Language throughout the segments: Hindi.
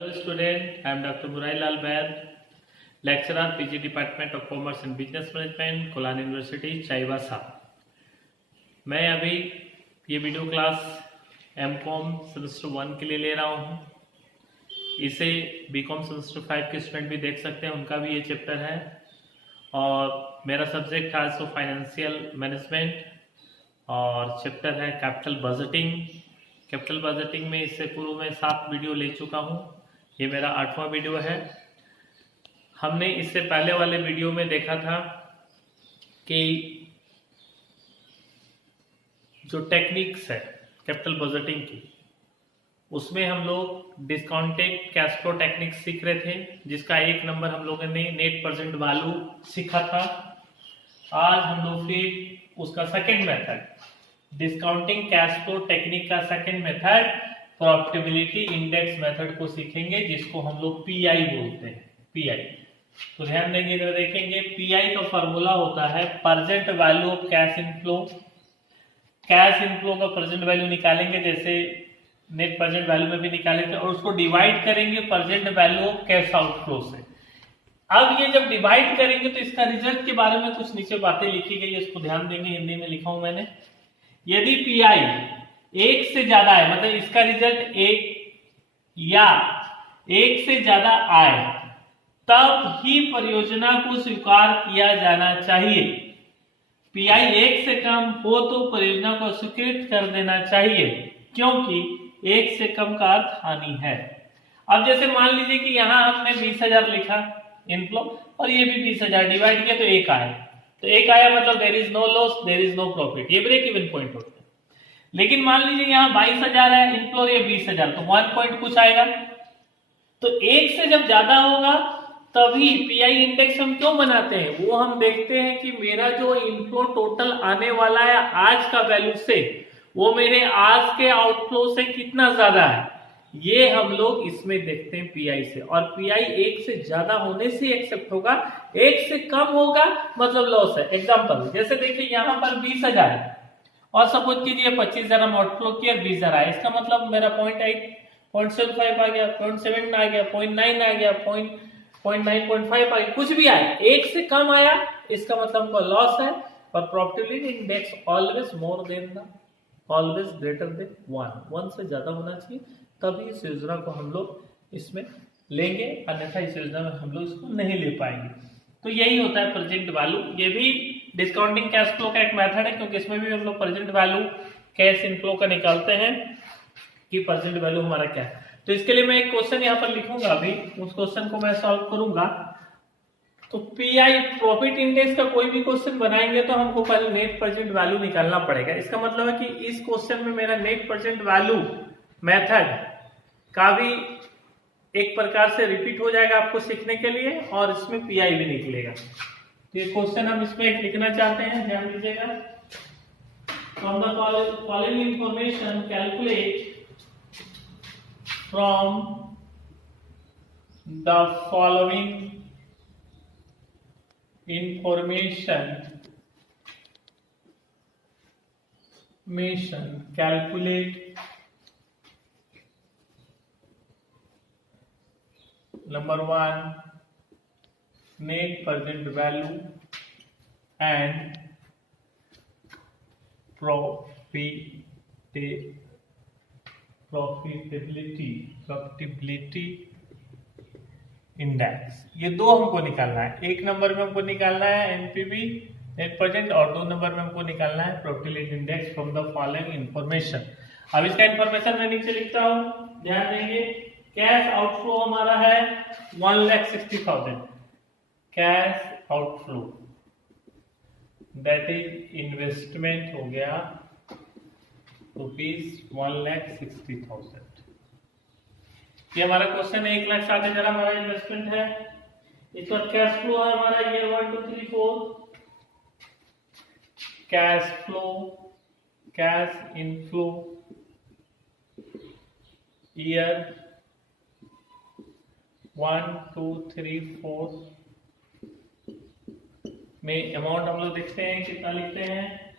Hello student, I am Dr. Burai Lal Baid, lecturer PG Department of Commerce and Business Management, Kolhan university Chaibasa. मैं अभी ये वीडियो क्लास M.Com सेमेस्टर 1 के लिए ले रहा हूँ। इसे B.Com सेमेस्टर 5 के स्टूडेंट भी देख सकते हैं, उनका भी ये चैप्टर है। और मेरा सब्जेक्ट है आल्सो फाइनेंशियल मैनेजमेंट और चैप्टर है कैपिटल बजटिंग। कैपिटल बजटिंग में इससे पूर्व में 7 वीडियो ले चुका हूँ, ये मेरा 8वां वीडियो है। हमने इससे पहले वाले वीडियो में देखा था कि जो टेक्निक्स है कैपिटल बजटिंग की, उसमें हम लोग डिस्काउंटेड कैश फ्लो टेक्निक सीख रहे थे, जिसका 1 नंबर हम लोगों ने नेट प्रेजेंट वैल्यू सीखा था। आज हम लोग फिर उसका second method discounting cash flow technique का second method profitability index method को सीखेंगे, जिसको हम लोग पीआई बोलते हैं। पीआई तो ध्यान देंगे तो देखेंगे, पीआई का फॉर्मूला होता है present value of cash inflow. Cash inflow का प्रेजेंट वैल्यू निकालेंगे, जैसे नेट प्रेजेंट वैल्यू में भी निकालेंगे, और उसको डिवाइड करेंगे present value of cash outflow से। अब ये जब डिवाइड करेंगे तो इसका रिजल्ट के बारे में कुछ नीचे बातें लिखी गई है, इसको ध्यान देंगे। हिंदी में लिखा हूं मैंने, यदि पीआई 1 से ज्यादा है, मतलब इसका रिजल्ट 1 या 1 से ज्यादा आए, तब ही परियोजना को स्वीकार किया जाना चाहिए। पीआई 1 से कम हो तो परियोजना को स्वीकृत कर देना चाहिए, क्योंकि 1 से कम का अर्थ हानि है। अब जैसे मान लीजिए कि यहां हमने 20,000 लिखा इनफ्लो और ये भी 20,000, डिवाइड किया तो 1 आया, तो 1 आया मतलब there is no loss, there is no profit, ये ब्रेक इवन पॉइंट होता है। लेकिन मान लीजिए यहाँ 22,000 है इनफ्लो, ये 20,000, तो 1 पॉइंट कुछ आएगा। तो 1 से जब ज्यादा होगा तभी पीआई इंडेक्स हम क्यों बनाते हैं, वो हम देखते हैं कि मेरा जो इनफ्लो टोटल आने वाला है आज का वैल्यू से, वो मेरे आज के आउटफ्लो से कितना ज्यादा है, ये हम लोग इसमें देखते हैं पीआई से। और पीआई 1 से ज्यादा होने से एक्सेप्ट होगा, 1 से कम होगा मतलब लॉस है। एग्जांपल जैसे देखिए यहाँ पर 20,000 है और सपोज कीजिए 25,000 हम आउटफ्लो किया, 20,000 आया, इसका मतलब मेरा 0.8 0.75 आ गया, 0.7 आ गया, 0.9 आ गया, 0.9.5 आ गया, कुछ भी आया, 1 से कम आया इसका मतलब हमको लॉस है। और profitability index always more than the always greater than 1 से ज्यादा होना चाहिए, तभी इस योजना को हम लोग इसमें लेंगे, अन्यथा इस योजना में हम लोग इसको नहीं ले पाएंगे। तो यही होता है प्रेजेंट वैल्यू। ये भी डिस्काउंटिंग कैश फ्लो का एक मेथड है, क्योंकि इसमें भी हम लोग प्रेजेंट वैल्यू कैश इनफ्लो का निकालते हैं कि प्रेजेंट वैल्यू हमारा क्या है। तो इसके लिए मैं एक क्वेश्चन यहाँ पर लिखूंगा, अभी उस क्वेश्चन को मैं सॉल्व करूंगा। तो पीआई प्रॉफिट इंडेक्स का कोई भी क्वेश्चन बनाएंगे तो हमको पहले नेट प्रेजेंट वैल्यू निकालना पड़ेगा। इसका मतलब है कि इस क्वेश्चन में मेरा नेट प्रेजेंट वैल्यू मेथड का भी एक प्रकार से रिपीट हो जाएगा आपको सीखने के लिए, और इसमें पीआई भी निकलेगा। तो ये क्वेश्चन हम इसमें एक लिखना चाहते हैं, ध्यान दीजिएगा। From the following information calculate from the following information calculate Number 1, net present value and profitability index, ये दो हमको निकालना है। 1 नंबर में हमको निकालना है एनपीवी नेट प्रेजेंट, और 2 नंबर में हमको निकालना है profitability index from the following information. अब इसका इंफॉर्मेशन मैं नीचे लिखता हूं, ध्यान देंगे। कैश आउटफ्लो हमारा है 1,60,000, cash outflow that is investment हो गया ₹1,60,000। ये हमारा क्वेश्चन है, 1,60,000 हमारा इन्वेस्टमेंट है। इस वक्त कैश फ्लो है हमारा year 1 2 3 4, cash flow cash inflow year 1 2 3 4 में अमाउंट हम लोग देखते हैं, कितना लिखते हैं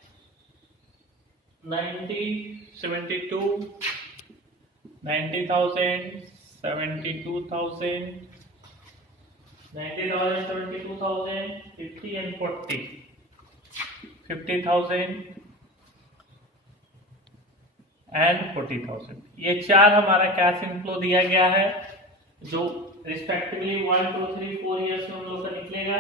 90 72 90,000 72,000, 90,000, 72,000, 50 and 40, 50,000 एंड 40,000। ये चार हमारा कैश इनफ्लो दिया गया है जो रिस्पेक्टिवली 1, 2, 3, 4 ईयर्स में हम लोग का निकलेगा।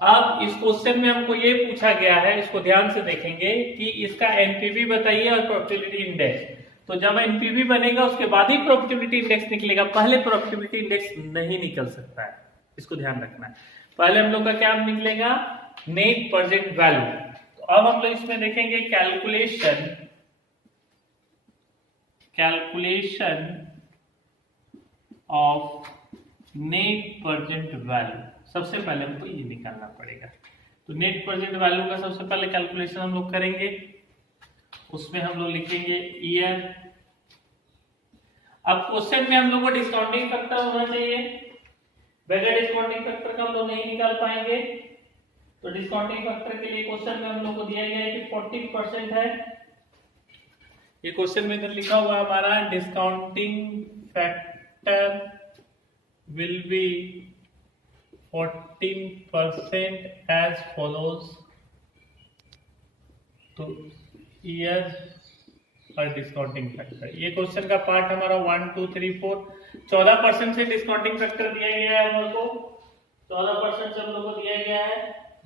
अब इस क्वेश्चन में हमको ये पूछा गया है, इसको ध्यान से देखेंगे कि इसका एनपीवी बताइए और प्रॉफिटेबिलिटी इंडेक्स। तो जब एनपीवी बनेगा उसके बाद ही प्रॉफिटेबिलिटी इंडेक्स निकलेगा, पहले प्रॉफिटेबिलिटी इंडेक्स नहीं निकल सकता है, इसको ध्यान रखना है। पहले हम लोग का क्या निकलेगा, नेट प्रेजेंट वैल्यू। तो अब हम लोग इसमें देखेंगे calculation of net present value. सबसे पहले हमको ये निकालना पड़ेगा। तो नेट प्रेजेंट वैल्यू का सबसे पहले कैलकुलेशन हम लोग करेंगे। उसमें हम लोग लिखेंगे ईयर। अब क्वेश्चन में हम लोग को डिस्काउंटिंग फैक्टर होना चाहिए, बगैर डिस्काउंटिंग फैक्टर का हम लोग नहीं निकाल पाएंगे। तो डिस्काउंटिंग फैक्टर के लिए क्वेश्चन में हम लोग को दिया गया है कि 40% है। ये क्वेश्चन में इधर लिखा हुआ है हमारा discounting factor will be 14% as follows. तो ईयर और डिस्काउंटिंग फैक्टर, ये क्वेश्चन का पार्ट हमारा 1, 2, 3, 4। 14% से डिस्काउंटिंग फैक्टर दिया गया है हम लोग को, 14% से हम लोग को दिया गया है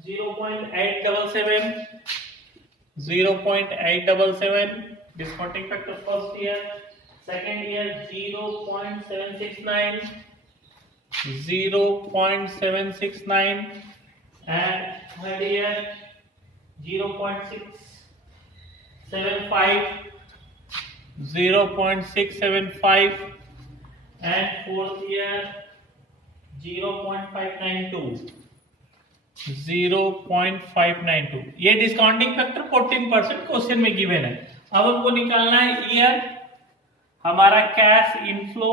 0.877, 0.877 discounting factor first year. Second year 0.769, 0.769 and third year 0.675, 0.675 and fourth year 0.592, 0.592। ये डिस्काउंटिंग फैक्टर 14% क्वेश्चन में गिवन है। अब हमको निकालना है ईयर, हमारा कैश इनफ्लो,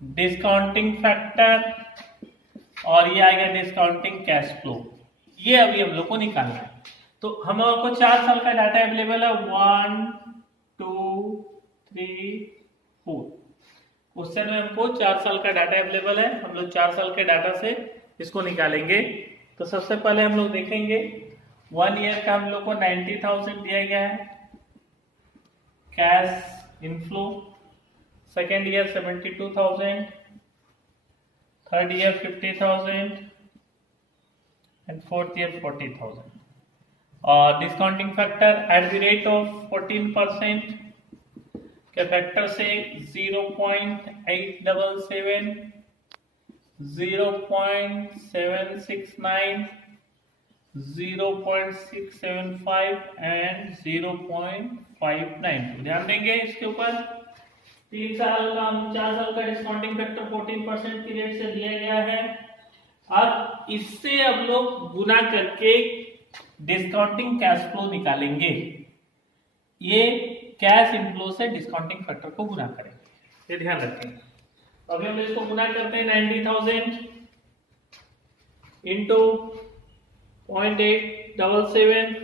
डिस्काउंटिंग फैक्टर और ये आएगा डिस्काउंटिंग कैश फ्लो। ये अभी हम लोग को निकालना है। तो हम लोग को 4 साल का डाटा अवेलेबल है, 1, 2, 3, 4। क्वेश्चन में हमको 4 साल का डाटा अवेलेबल है, हम लोग 4 साल के डाटा से इसको निकालेंगे। तो सबसे पहले हम लोग देखेंगे 1 ईयर का हम लोग को 90,000 दिया गया है cash inflow. Second year 72,000, third year 50,000 and fourth year 40,000। और discounting factor at the rate of 14% के फैक्टर से 0.877, 0.769, 0.675 एंड 0.592। ध्यान देंगे इसके ऊपर। 3 साल का 4 साल का डिस्काउंटिंग फैक्टर 14% की रेट से दिया गया है। अब इससे अब लोग गुना करके डिस्काउंटिंग कैश फ्लो निकालेंगे। ये कैश इनफ्लो से डिस्काउंटिंग फैक्टर को गुना करेंगे, ये ध्यान रखेंगे। अभी हम इसको गुना करते हैं 90,000 इंटू 0.877,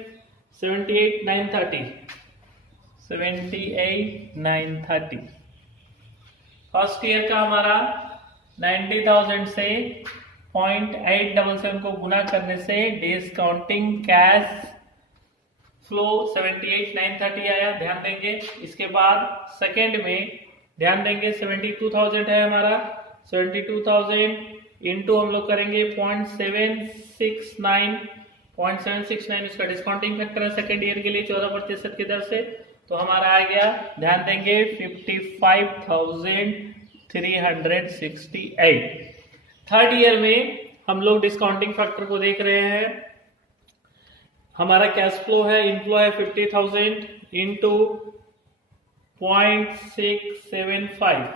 78,930, 78,930। फर्स्ट ईयर का हमारा 90,000 से 0.877 को गुना करने से डिस्काउंटिंग कैश फ्लो 78,930 आया, ध्यान देंगे। इसके बाद सेकेंड में ध्यान देंगे 72,000 है हमारा, 72,000 इंटू हम लोग करेंगे 0.769 इसका डिस्काउंटिंग फैक्टर है सेकेंड ईयर के लिए 14% की दर से। तो हमारा आ गया, ध्यान देंगे 55,368। थर्ड ईयर में हम लोग डिस्काउंटिंग फैक्टर को देख रहे हैं। हमारा कैश फ्लो है, इनफ्लो है 50,000 इंटू 0.675।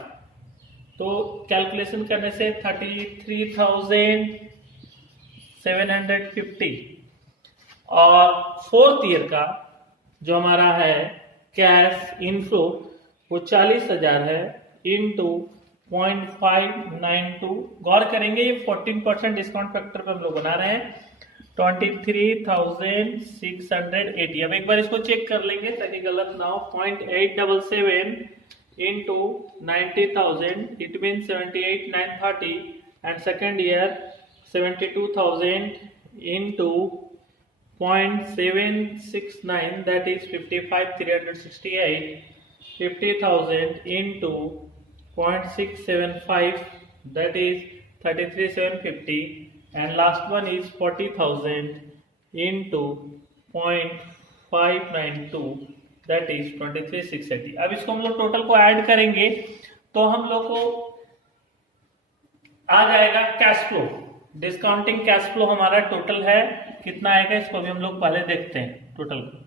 तो कैलकुलेशन करने से 33,750। और फोर्थ ईयर का जो हमारा है कैश इनफ्लो वो 40,000 है इंटू 0.592। गौर करेंगे ये 14% डिस्काउंट फैक्टर पे हम लोग बना रहे हैं, 23,680। अब एक बार इसको चेक कर लेंगे ताकि गलत ना हो। 0.877 into 90,000, it means 78,930, and second year 72,000 into 0.769, that is 55,368, 50,000 into 0.675, that is 33,750, and last one is 40,000 into 0.592, that is 23,680। अब इसको हम लोग टोटल को ऐड करेंगे तो हम लोग को आ जाएगा cash flow. Discounting cash flow हमारा टोटल है कितना आएगा, इसको भी हम लोग पहले देखते हैं टोटल को।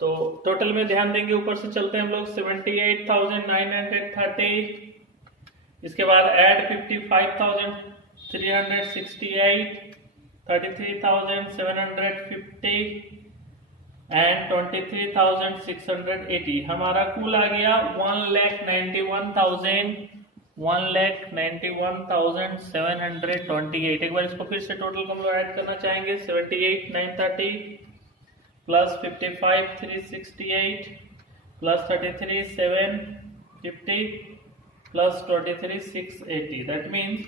तो टोटल में ध्यान देंगे, ऊपर से चलते हैं हम लोग 78,930, इसके बाद ऐड 55,368, 33,750 एंड 23,680। हमारा कुल आ गया 1,91,728। एक बार इसको फिर से टोटल को हम लोग ऐड करना चाहेंगे, 78,930 plus 55,368 plus 33,750 plus 23,680, that means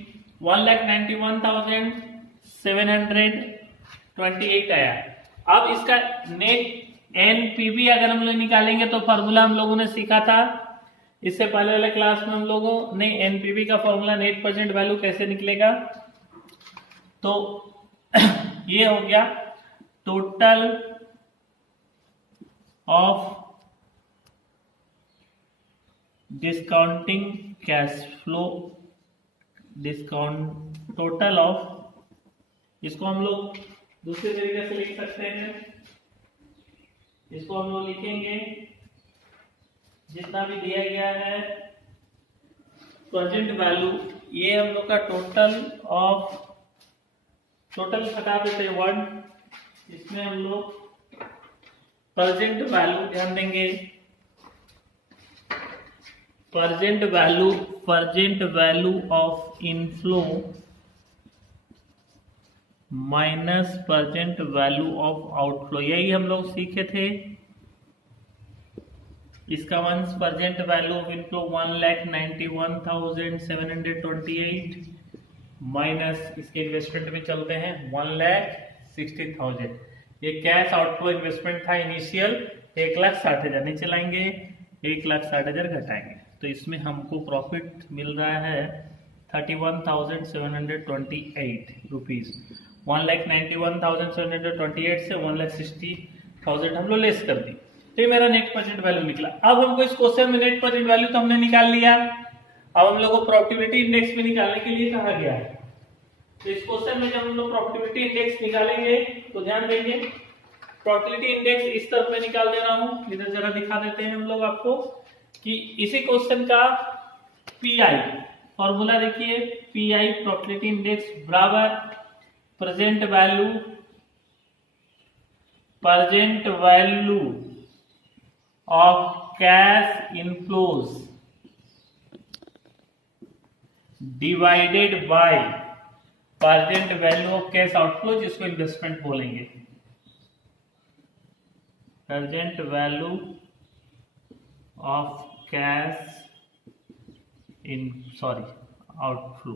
1,91,728 आया। अब इसका नेट एनपीवी अगर हम लोग निकालेंगे तो फॉर्मूला हम लोगों ने सीखा था इससे पहले वाले क्लास में। हम लोगों ने एनपीवी का फॉर्मूला नेट प्रेजेंट वैल्यू कैसे निकलेगा, तो ये हो गया total of discounting cash flow, discount total of, इसको हम लोग दूसरे तरीके से लिख सकते हैं। इसको हम लोग लिखेंगे जितना भी दिया गया है प्रेजेंट वैल्यू, ये हम लोग का टोटल ऑफ, टोटल हटा देते हैं वर्ड, इसमें हम लोग प्रेजेंट वैल्यू ध्यान देंगे, present value of inflow minus present value of outflow, यही हम लोग सीखे थे। इसका once present value of inflow 1,91,728 minus इसके इन्वेस्टमेंट में चलते हैं 1,60,000। ये कैश आउटफ्लो इन्वेस्टमेंट था इनिशियल 1,60,000, नीचे लाएंगे 1,60,000 घटाएंगे तो इसमें हमको प्रॉफिट मिल रहा है 31,728 रुपीज। 1,91,728 से 1,60,000 हम लोग लेस कर दी, तो ये मेरा नेट प्रेजेंट वैल्यू निकला। अब हमको इस क्वेश्चन में नेट प्रेजेंट वैल्यू तो हमने निकाल लिया, अब हम लोग को प्रॉफिटेबिलिटी इंडेक्स में निकालने के लिए कहा गया है। तो इस क्वेश्चन में जब हम लोग प्रॉफिटेबिलिटी इंडेक्स निकालेंगे तो ध्यान देंगे, प्रॉफिटेबिलिटी इंडेक्स इस तरफ में निकाल दे रहा हूं, इधर जरा दिखा देते हैं हम लोग आपको कि इसी क्वेश्चन का पीआई फॉर्मूला देखिए, पीआई प्रॉफिटेबिलिटी इंडेक्स बराबर present value of cash inflows divided by present value of cash outflow, जिसको इन्वेस्टमेंट बोलेंगे। Present value of cash outflow,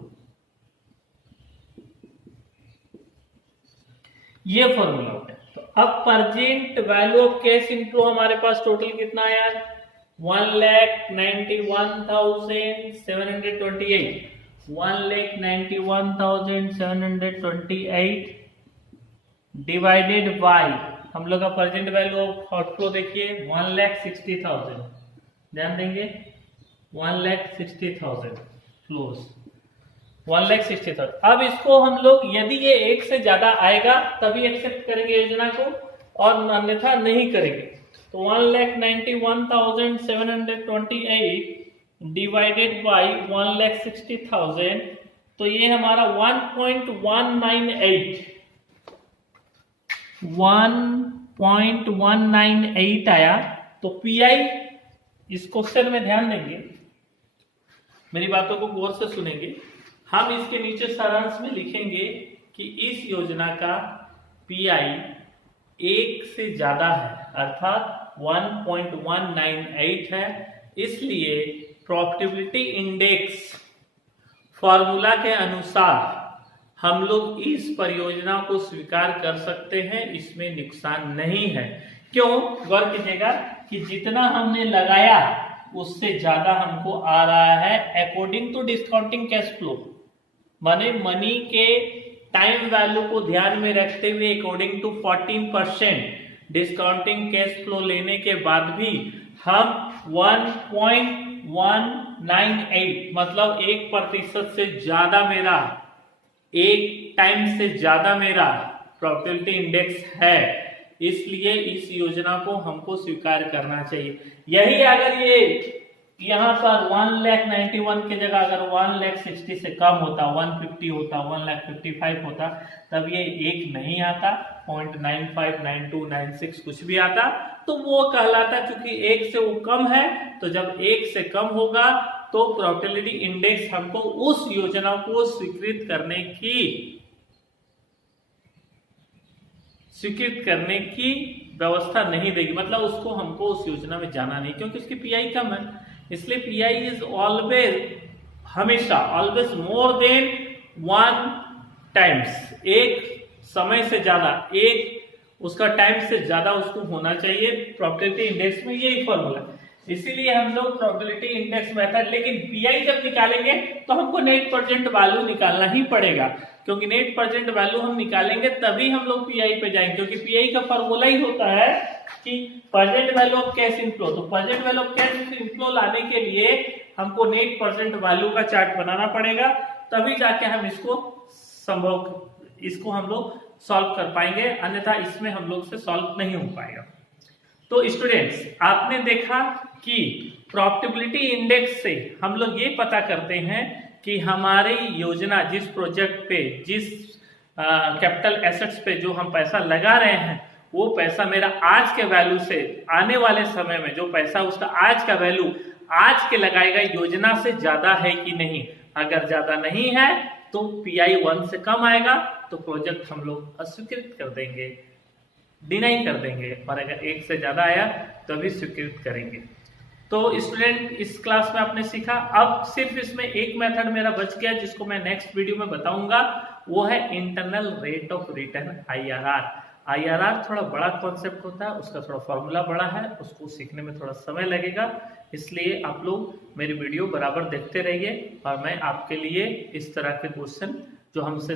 ये फॉर्मूला होता है। तो अब present value of cash inflow हमारे पास टोटल कितना आया, 1,91,728, 1,91,728 डिवाइडेड बाय, हम लोग का प्रेजेंट वैल्यू ऑफ आउटफ्लो देखिए 1,60,000, ध्यान देंगे 1,60,000 फ्लोज, 1,60,000। अब इसको हम लोग यदि ये एक से ज्यादा आएगा तभी एक्सेप्ट करेंगे योजना को और अन्यथा नहीं करेंगे। तो 1,91,728 डिवाइडेड बाय 1,60,000, तो ये हमारा 1.198 आया। तो पीआई इस क्वेश्चन में ध्यान देंगे, मेरी बातों को गौर से सुनेंगे, हम इसके नीचे सारांश में लिखेंगे कि इस योजना का पीआई 1 से ज्यादा है, अर्थात 1.198 है, इसलिए प्रॉफिटेबिलिटी इंडेक्स फॉर्मूला के अनुसार हम लोग इस परियोजना को स्वीकार कर सकते हैं, इसमें नुकसान नहीं है। क्यों? गौर कीजिएगा कि जितना हमने लगाया उससे ज्यादा हमको आ रहा है according to discounting cash flow, माने मनी के टाइम वैल्यू को ध्यान में रखते हुए according to 14% discounting cash flow लेने के बाद भी हम 1.198 मतलब 1% से ज्यादा मेरा, एक टाइम से ज्यादा मेरा प्रॉफिटेबिलिटी इंडेक्स है। इसलिए इस योजना को हमको स्वीकार करना चाहिए। यही अगर ये यहाँ पर 1,91,000 की जगह अगर 1,60,000 से कम होता, 150 होता, 1,55,000 होता, तब ये एक नहीं आता, 0.95, 92, 96 कुछ भी आता तो वो कहलाता, क्योंकि एक से वो कम है। तो जब एक से कम होगा तो प्रॉफिटेबिलिटी इंडेक्स हमको उस योजना को स्वीकृत करने की व्यवस्था नहीं देगी, मतलब उसको हमको उस योजना में जाना नहीं, क्योंकि उसकी पीआई कम है। इसलिए पीआई इज ऑलवेज, हमेशा ऑलवेज मोर देन 1 टाइम्स, एक समय से ज्यादा, एक उसका टाइम से ज्यादा उसको होना चाहिए प्रॉफिटेबिलिटी इंडेक्स में। यही फॉर्मूला, इसीलिए हम लोग प्रॉफिटेबिलिटी इंडेक्स मेथड, लेकिन पीआई जब निकालेंगे तो हमको नेट प्रेजेंट वैल्यू निकालना ही पड़ेगा, क्योंकि नेट प्रेजेंट वैल्यू हम निकालेंगे तभी हम लोग पीआई पे जाएंगे, क्योंकि पीआई का फॉर्मूला ही होता है कि present value of cash inflow. तो present value of cash inflow लाने के लिए हमको नेट प्रेजेंट वैल्यू का चार्ट बनाना पड़ेगा, तभी जाके हम इसको हम लोग सॉल्व कर पाएंगे, अन्यथा इसमें हम लोग से सॉल्व नहीं हो पाएगा। तो स्टूडेंट्स, आपने देखा कि प्रॉफिटेबिलिटी इंडेक्स से हम लोग ये पता करते हैं कि हमारी योजना, जिस प्रोजेक्ट पे, जिस कैपिटल एसेट्स पे जो हम पैसा लगा रहे हैं, वो पैसा मेरा आज के वैल्यू से आने वाले समय में जो पैसा, उसका आज का वैल्यू आज के लगाएगा योजना से ज्यादा है कि नहीं। अगर ज्यादा नहीं है तो पीआई 1 से कम आएगा तो प्रोजेक्ट हम लोग अस्वीकृत कर देंगे, डिनाई कर देंगे, और अगर 1 से ज्यादा आया तो भी स्वीकृत करेंगे। तो स्टूडेंट, इस क्लास में आपने सीखा। अब सिर्फ इसमें एक मेथड मेरा बच गया जिसको मैं नेक्स्ट वीडियो में बताऊंगा, वो है internal rate of return, IRR। IRR थोड़ा बड़ा कॉन्सेप्ट होता है, उसका थोड़ा फॉर्मूला बड़ा है, उसको सीखने में थोड़ा समय लगेगा, इसलिए आप लोग मेरी वीडियो बराबर देखते रहिए, और मैं आपके लिए इस तरह के क्वेश्चन जो हमसे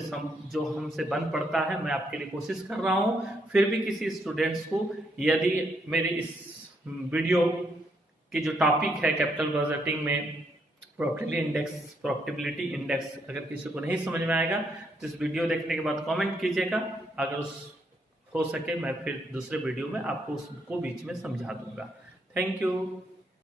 बन पड़ता है, मैं आपके लिए कोशिश कर रहा हूँ। फिर भी किसी स्टूडेंट्स को यदि मेरे इस वीडियो की जो टॉपिक है कैपिटल बजटिंग में प्रॉफिटेबिलिटी इंडेक्स, अगर किसी को नहीं समझ में आएगा तो इस वीडियो देखने के बाद कमेंट कीजिएगा, अगर हो सके मैं फिर दूसरे वीडियो में आपको उसको बीच में समझा दूंगा। Thank you.